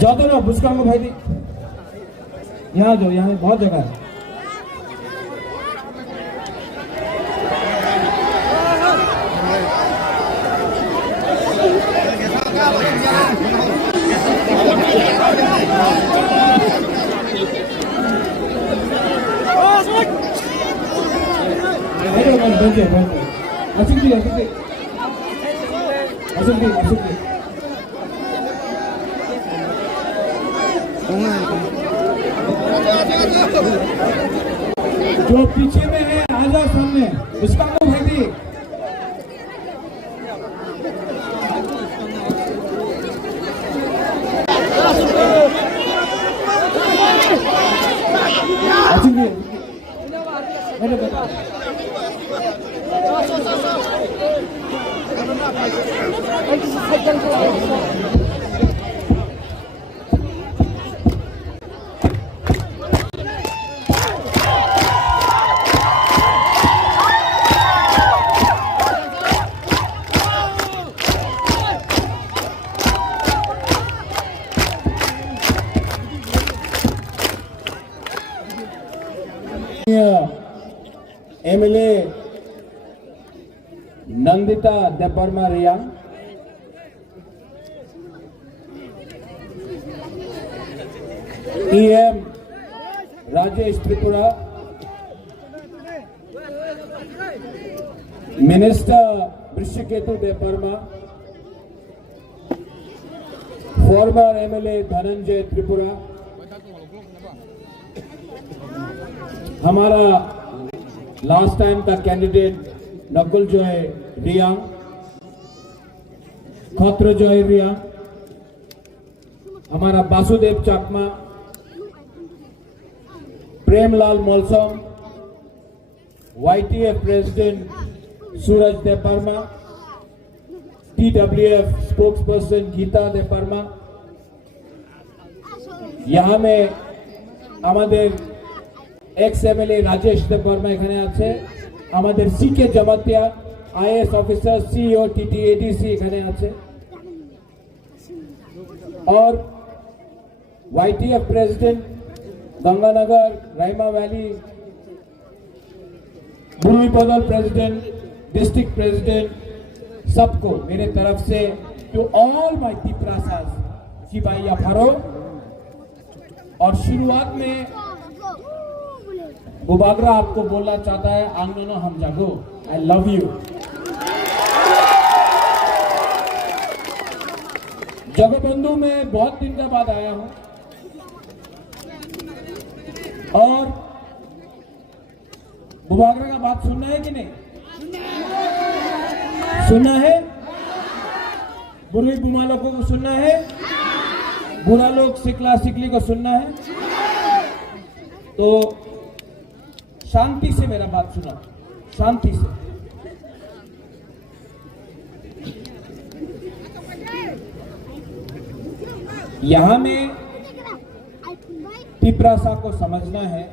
जाते रहो बुस्कांगो भाई दी यहाँ जो यहाँ बहुत जगह है। जो पीछे में है आजा सामने उसका को भाई the MLA Nandita Debbarma Reang, EM Rajesh Tripura, minister Vrishiketu Debbarma, former MLA Dhananjay Tripura, हमारा लास्ट टाइम का कैंडिडेट नकुल जॉय रियांग, खत्र जॉय रियांग, हमारा Vasudev Chakma, Premlal Molsom, YTF president Suraj Debbarma, TWF spokesperson Gita Debbarma, यहाँ में हमारे एक्स एमएलए राजेश देबबर्मा এখানে আছে, আমাদের CK Jamatia IAS officer CEO TTADC এখানে আছে, और YTF president Ganganagar Raima valley, बुरुई बदल प्रेसिडेंट, डिस्ट्रिक्ट प्रेसिडेंट, सबको मेरे तरफ से टू ऑल माय तिप्रासास कि भाई अफारो। और शुरुआत में बुबागरा आपको बोलना चाहता है आंगनो हम जागो, आई लव यू। जगबंधु में बहुत दिन के बाद आया हूं और बुबागरा का बात सुनना है कि नहीं सुनना है? बुरुई बुमा लोगों को सुनना है, बुरा लोग सिकला सिकली को सुनना है, तो शांति से मेरा बात सुना, शांति से। यहां में तिप्रासा को समझना है,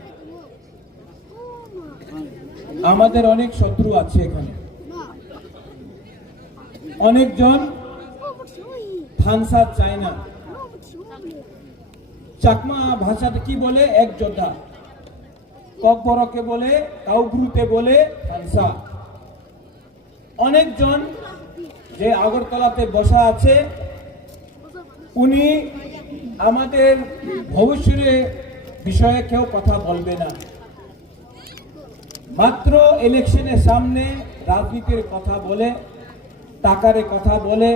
আমাদের অনেক শত্রু আছে এখানে, অনেকজন থানসা চায় না। চাকমা ভাষাতে কি বলে? এক যোদ্ধা। ককবরকে বলে, কাউগ্রুতে বলে থানসা। অনেকজন যে আগরতলাতে বসা আছে উনি আমাদের ভবিষ্যতের বিষয়ে কেউ কথা বলবে না, মাত্র ইলেকশনের সামনে রাজনীতির কথা বলে, টাকার কথা বলে,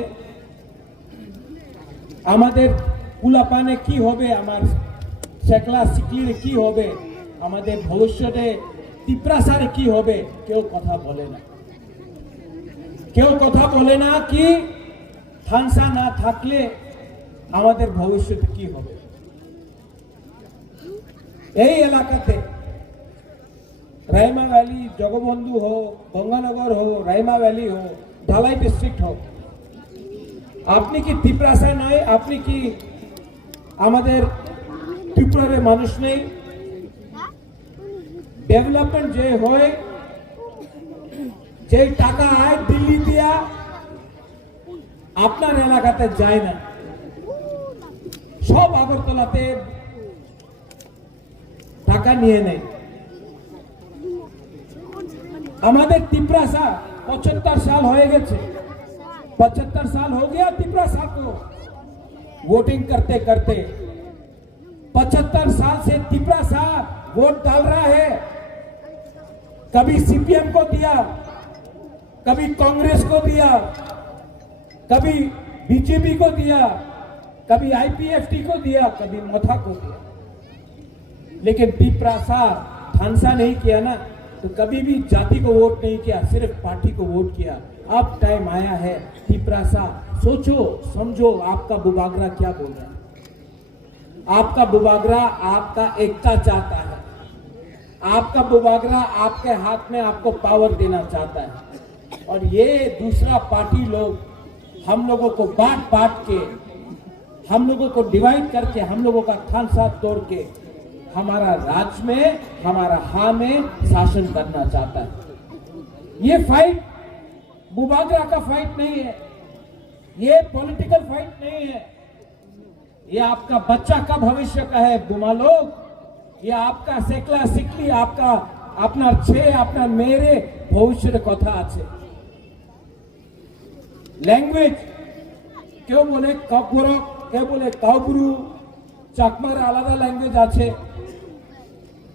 আমাদের কুলাপানে কি হবে, আমার শেখলা সিকলির কি হবে, আমাদের ভবিষ্যতে তিপ্রাসারে কি হবে, কেউ কথা বলে না। কেউ কথা বলে না কি থানসা না থাকলে আমাদের ভবিষ্যতে কি হবে। এই এলাকাতে রাইমা ভ্যালি, জগবন্ধু हो, गंगानगर हो, राइमा वैली हो, ढालाई डिस्ट्रिक्ट हो, আপনি কি তিপ্রাসায় নাই? আপনি কি আমাদের ত্রিপুরার মানুষ নেই? ডেভেলপমেন্ট যে হয়, যে টাকা আয় দিল্লি দিয়া আপনার এলাকাতে যায় না, সব আগরতলাতে টাকা নিয়ে নেয়। আমাদের तिपरासा 75 साल हो गए, 75 साल हो गया तिपरासा को वोटिंग करते करते। 75 साल से तिपरासा वोट डाल रहा है। कभी सीपीएम को दिया, कभी कांग्रेस को दिया, कभी बीजेपी को दिया, कभी आईपीएफटी को दिया, कभी मथा को दिया, लेकिन तिपरासा ढांसा नहीं किया ना, तो कभी भी जाति को वोट नहीं किया, सिर्फ पार्टी को वोट किया। अब टाइम आया है तिपरासा, सोचो समझो आपका बुबागरा क्या बोल रहा है। आपका बुबागरा आपका एकता चाहता है, आपका बुबागरा आपके हाथ में आपको पावर देना चाहता है। और ये दूसरा पार्टी लोग हम लोगों को बांट बांट के, हम लोगों को डिवाइड करके, हम लोगों का खान साथ तोड़ के हमारा राज्य में, हमारा हां में शासन करना चाहता है। ये फाइट बुबागरा का फाइट नहीं है, ये पॉलिटिकल फाइट नहीं है, ये आपका बच्चा का भविष्य का है बुमा लोग। ये आपका सेकला सिकली, आपका अपना छे अपना मेरे भविष्य कथा আছে। लैंग्वेज কেউ বলে ককবরক, কেউ বলে কাউবরু, চাকমার আলাদা ল্যাঙ্গুয়েজ আছে।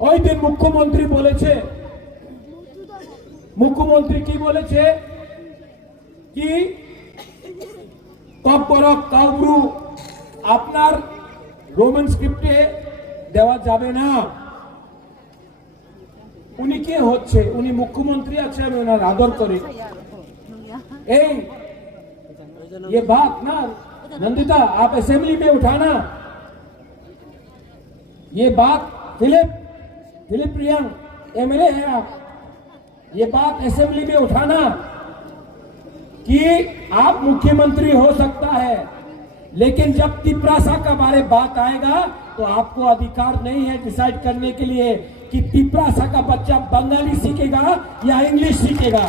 ওই দিন মুখ্যমন্ত্রী বলেছে, মুখ্যমন্ত্রী কি বলেছে কি ককবরক কাউবরু আপনার রোমান স্ক্রিপ্টে দেওয়া যাবে না। উনি কে হচ্ছে? উনি মুখ্যমন্ত্রী আছে, আমি ওনার আদর করি। এই ये बात ना नंदिता आप असेंबली में उठाना, ये बात फिलिप प्रियंक एमएलए है आप, ये बात असेंबली में उठाना कि आप मुख्यमंत्री हो सकता है, लेकिन जब तिपरासा का बारे बात आएगा तो आपको अधिकार नहीं है डिसाइड करने के लिए कि तिपरासा का बच्चा बंगाली सीखेगा या इंग्लिश सीखेगा।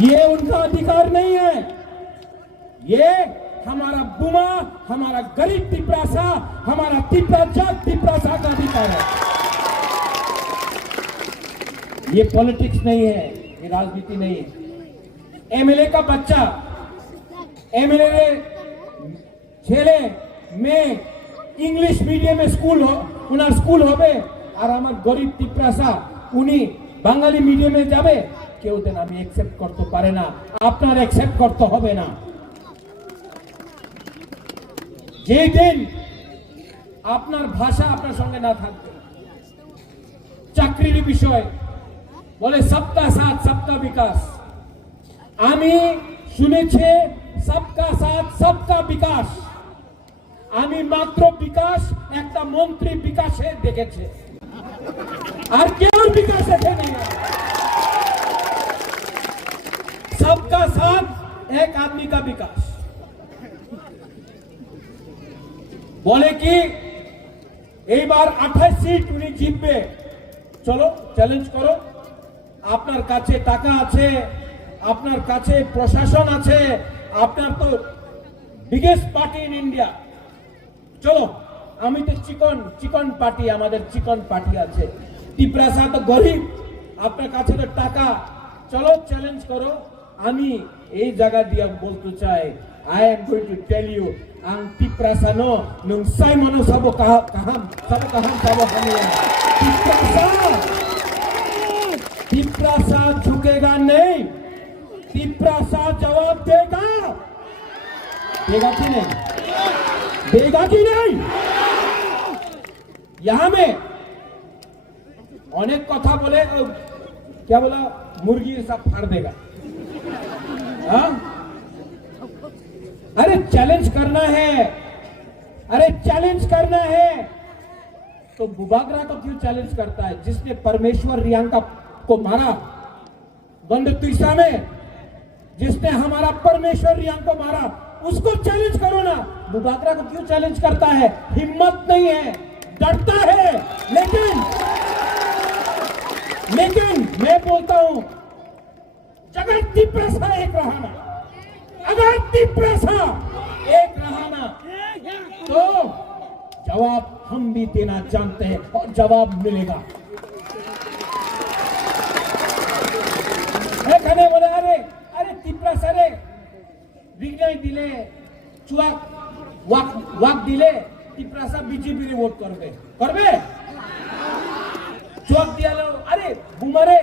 ये उनका अधिकार नहीं है, ये हमारा बुमा, हमारा गरीब तिपरासा, हमारा तिपरासा का अधिकार है। ये पॉलिटिक्स नहीं है, ये राजनीति नहीं है। एमएलए का बच्चा, एमएलए छेले में इंग्लिश मीडियम स्कूल हो, उनार स्कूल होबे, और हमार गरीब तिपरासा उनी बांगाली मीडियम में जाबे, কেউ দেন আমি অ্যাকসেপ্ট করতে পারে না, আপনার অ্যাকসেপ্ট করতে হবে না। যে দিন আপনার ভাষা আপনার সঙ্গে না থাকবে, চাকরির বিষয় বলে সবকা সাথ সবকা বিকাশ, আমি শুনেছি সবকা সাথ সবকা বিকাশ, আমি মাত্র বিকাশ একটা মন্ত্রী বিকাশে দেখেছে, আর কেউ বিকাশ দেখেনি। सबका साथ एक आदमी का विकास बोले कि এই বার 28 সিট উনি জিতবে, চলো চ্যালেঞ্জ করো, আপনার কাছে টাকা আছে, আপনার কাছে প্রশাসন আছে, আপনার তো বিগেস্ট পার্টি ইন ইন্ডিয়া, চলো আমি তো চিকন পার্টি, আমাদের চিকন পার্টি আছে, তিপরাসা তো গরিব, আপনার কাছে তো টাকা, চলো চ্যালেঞ্জ করো। আমি এই জায়গা দিয়ে বলতে চাই, I am going to tell you আং তিপরাসা নো নং সাই মনো সাবো কাহাম সাবো হামিয়া तिपरासा झुकेगा नहीं, तिपरासा जवाब देगा, देगा कि नहीं, देगा कि नहीं। यहां में अनेक कथा बोले, क्या बोला, मुर्गी सब फाड़ देगा। हाँ? अरे चैलेंज करना है, अरे चैलेंज करना है तो बुबागरा को क्यों चैलेंज करता है? जिसने परमेश्वर रियांका को मारा बंद तीसरा में, जिसने हमारा परमेश्वर रियांका को मारा, उसको चैलेंज करो ना। बुबागरा को क्यों चैलेंज करता है? हिम्मत नहीं है, डरता है। लेकिन मैं बोलता हूं, अगर तिपरासा एक रहा ना, अगर तिपरासा एक रहा ना तो जवाब हम भी देना जानते हैं और जवाब मिलेगा। এখানে বলে আরে আরে ত্রিপুরা সারে বিজয় দিলে চুয়াক ওয়াক ওয়াক দিলে ত্রিপুরা সব বিজেপি রে ভোট করবে করবে চুয়াক দিয়ালো আরে বুমারে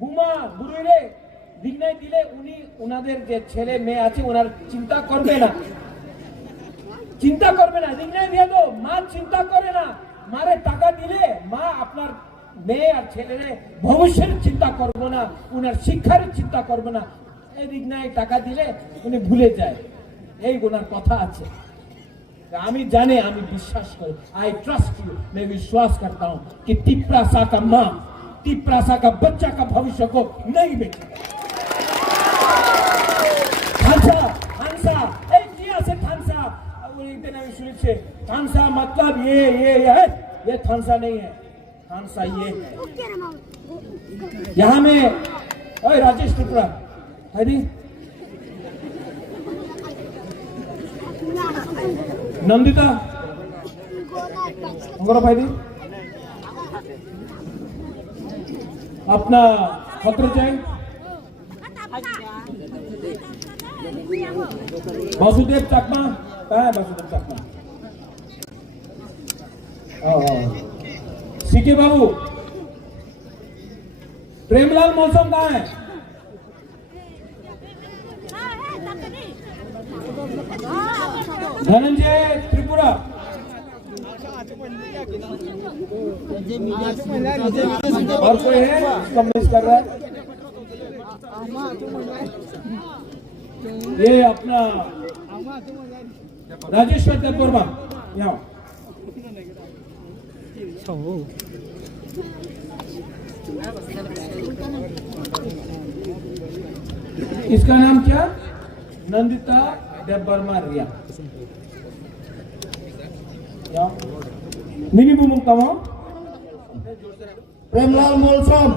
বুমা বুড়িরে বিজয় দিলে উনি ওনাদের যে ছেলে মেয়ে আছে ওনার চিন্তা করবে না বিজয় দিয়ে দাও মা চিন্তা করে না মারে টাকা দিলে মা আপনার মেয়ে আর ছেলেরে ভবিষ্যের চিন্তা করবো না উনার শিক্ষার চিন্তা করবো না এই বিজয় টাকা দিলে উনি ভুলে যায় এই ওনার কথা আছে আমি জানি আমি বিশ্বাস করি आई ट्रस्ट यू मैं विश्वास करता हूं कि तिप्रासा का मां तिप्रासा का बच्चा का भविष्य को नहीं बेचेगा थानसा थानसा एक किया से थानसा इतने में शुरू से थानसा मतलब ये थानसा नहीं है थानसा ये है यहां में ओए राजेश त्रिपुरा है नी नंदिता हमारा भाई दी अपना पत्र जाए वासुदेव चकमा कहाँ है वासुदेव चकमा सीके बाबू प्रेमलाल मौसम कहाँ है धनंजय त्रिपुरा और कोई है मिस कर रहा है ये अपना राजेश्वर देववर्मा यहाँ इसका नाम क्या नंदिता देववर्मा रिया मिनिमम कमा प्रेमलाल मोलसम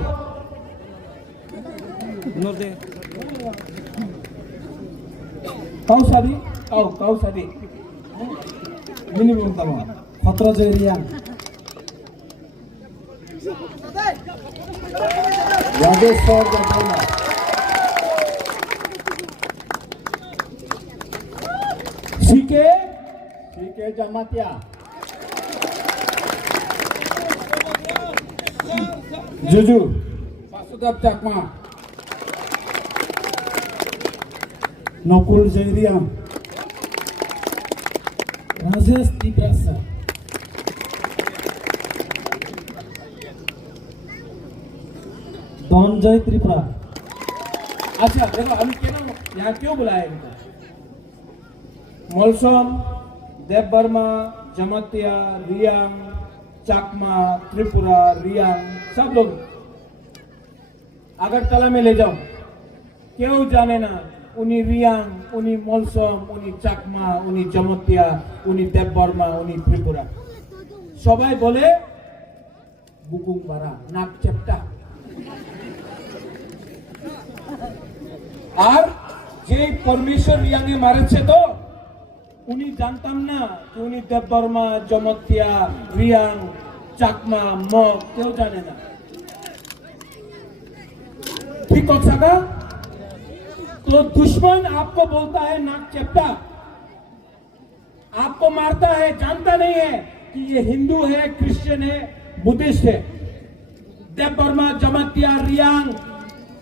काउ शादी मिनिमम कमा खतरा जरिया राजेश्वर देववर्मा सीके जमातिया जुजू वासुदेव चकमा नकुल जैरिया राजेश तिप्रासा धनंजय त्रिपुरा अच्छा देखो अभी यहाँ क्यों बुलाया इनको मोलसम देववर्मा जमातिया रियांग चाकमा त्रिपुरा रियांग सब लोग अगरतला में ले जाओ क्यों जाने ना उन्हीं रियांग उन्हीं मोलसम उन्हीं चाकमा उन्हीं जमातिया उन्हीं देववर्मा उन्हीं त्रिपुरा सबाई बोले बुकुंग बारा नाक चेप्टा আর যে পরমেশ্বর রিয়াঙ্গে মারেছে তো উনি জানতাম না যে উনি দেববর্মা জমতিয়া রিয়াং চাকমা মগ কেউ জানে না ठीक होगा तो दुश्मन आपको बोलता है नाक चेप्टा आपको मारता है जानता नहीं है कि ये हिंदू है क्रिश्चियन है बुद्धिस्ट है देवबर्मा जमातिया रियांग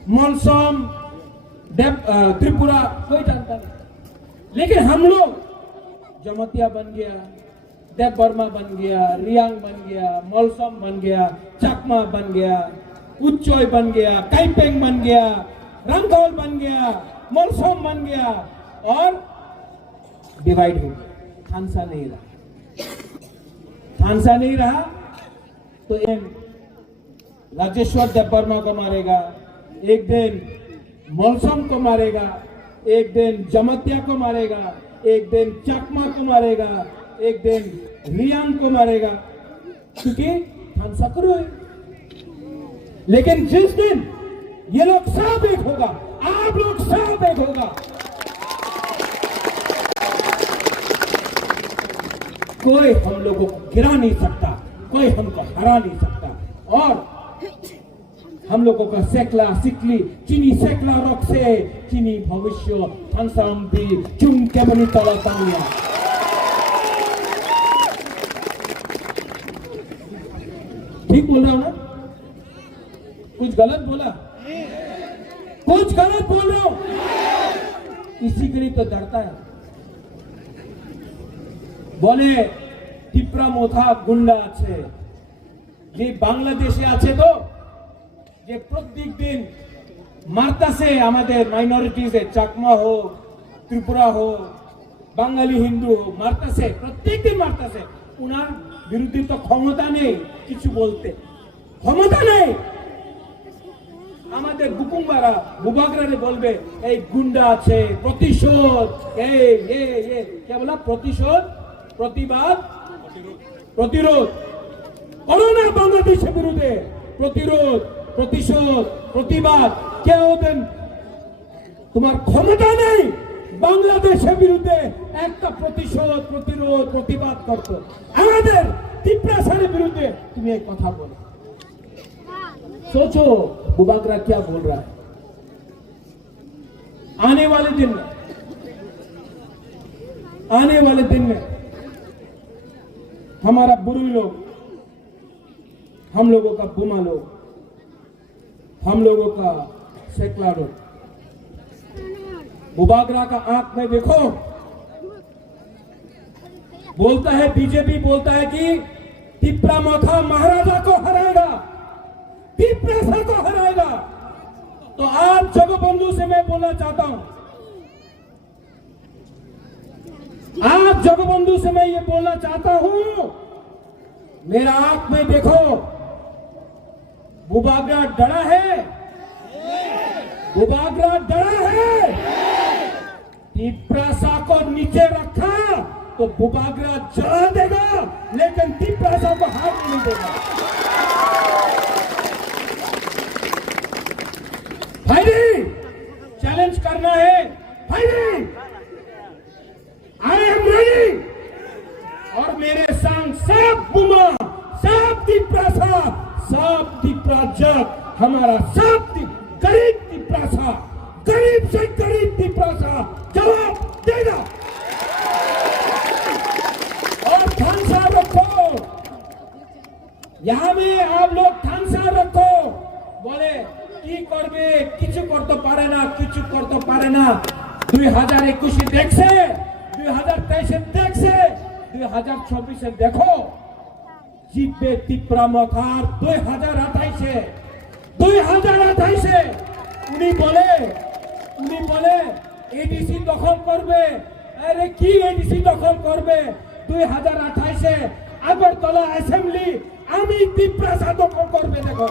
मोलसम त्रिपुरा कोई जानता नहीं लेकिन हम लोग जमातिया बन गया देवबर्मा बन गया रियांग बन गया मोलसम बन गया चाकमा बन गया उच्चोय बन गया काइपेंग बन गया रंगौल बन गया मोलसम बन गया और डिवाइड हो गया थानसा नहीं रहा तो राजेश्वर देववर्मा को मारेगा एक दिन मोलसम को मारेगा एक दिन जमातिया को मारेगा एक दिन चकमा को मारेगा एक दिन रियांग को मारेगा क्योंकि थानसा करो है लेकिन जिस दिन ये लोग सब एक होगा आप लोग सब एक होगा कोई हम लोगों को गिरा नहीं सकता, कोई हमको हरा नहीं सकता। और हम लोगों का सेकला सिकली चीनी सेकला रॉक से चीनी भविष्य थानसाम्बी चुन के बनी तलातांगिया। ठीक बोल रहा हूं ना? कुछ गलत बोला? कुछ गलत बोल रहा हूं? इसी के लिए तो डरता है। बोले टिप्रा मोथा गुंडा আছে, যে বাংলাদেশে আছে তো যে প্রত্যেক দিন মারতাছে আমাদের মাইনরিটিজে, চাকমা হোক, ত্রিপুরা হোক, বাঙালি হিন্দু হোক, মারতাছে, প্রত্যেক দিন মারতাছে। উনার বিরুদ্ধে তো ক্ষমতা নেই কিছু বলতে, ক্ষমতা নেই। আমাদের বুকুমবারা বুবাগরারে বলবে এই গুন্ডা আছে, প্রতিশোধ, কে বলা, প্রতিশোধ, প্রতিবাদ, প্রতিরোধ করো না বাংলাদেশের বিরুদ্ধে। প্রতিরোধ, প্রতিশোধ, প্রতিবাদ কেউ দেন, তোমার ক্ষমতা নেই বাংলাদেশের বিরুদ্ধে একটা প্রতিশোধ, প্রতিরোধ, প্রতিবাদ করতে। আমাদের টিপ্রাসারের বিরুদ্ধে তুমি এক কথা বলো। सोचो बुबागरा क्या बोल रहा है। आने वाले दिन में, आने वाले दिन में हमारा बुरुई लोग, हम लोगों का बुमा लोग, हम लोगों का सेकला लोग, बुबागरा का आंख में देखो, बोलता है, बीजेपी बोलता है कि टिप्रा मोथा महाराजा को हराएगा, टिप्रा को हराएगा। तो आज जगबंधु से मैं बोलना चाहता हूं, आज जगबंधु से मैं ये बोलना चाहता हूं, मेरा आंख में देखो, बुबागरा डरा है, बुबागरा डरा है। टिप्रासा को नीचे रखा तो बुबागरा जला देगा, लेकिन टिप्रासा को हाथ नहीं देगा। भाई चैलेंज करना है, भाई आई एम रेडी। और मेरे संग सब बुमा, सब टिप्रासा, सब टिप्राजक, हमारा सब गरीब टिप्रासा, गरीब से गरीब टिप्रासा जवाब देगा। और थानसा रखो, यहां में आप लोग थानसा रखो। बोले কি করবে, কিছু করতে পারে না, কিছু করতে পারে না। 2021 দেখছে, 2023 দেখছে, 2024 দেখো জিতবে টিপ্রা মথার। 2028 উনি বলে এডিসি দখল করবে। আরে কি এডিসি দখল করবে? 2028 আগরতলা অ্যাসেম্বলি আমি টিপ্রাসা দখল করবে। দেখো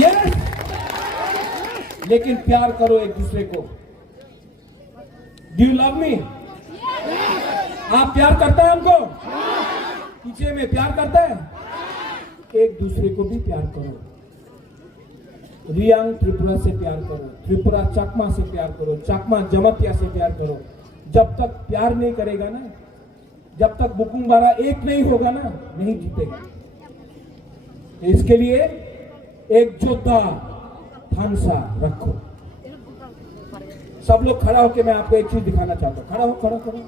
यस, लेकिन प्यार करो एक दूसरे को। Do you love me? आप प्यार करता है हमको? पीछे में प्यार करता है। एक दूसरे को भी प्यार करो। रियांग त्रिपुरा से प्यार करो, त्रिपुरा चाकमा से प्यार करो, चाकमा जमातिया से प्यार करो। जब तक प्यार नहीं करेगा ना, जब तक बुकुंबारा एक नहीं होगा ना, नहीं जीतेगा। इसके लिए एक योद्धा थानसा रखो। सब लोग खड़ा होकर मैं आपको एक चीज दिखाना चाहता हूं। खड़ा हो, खड़ा करो।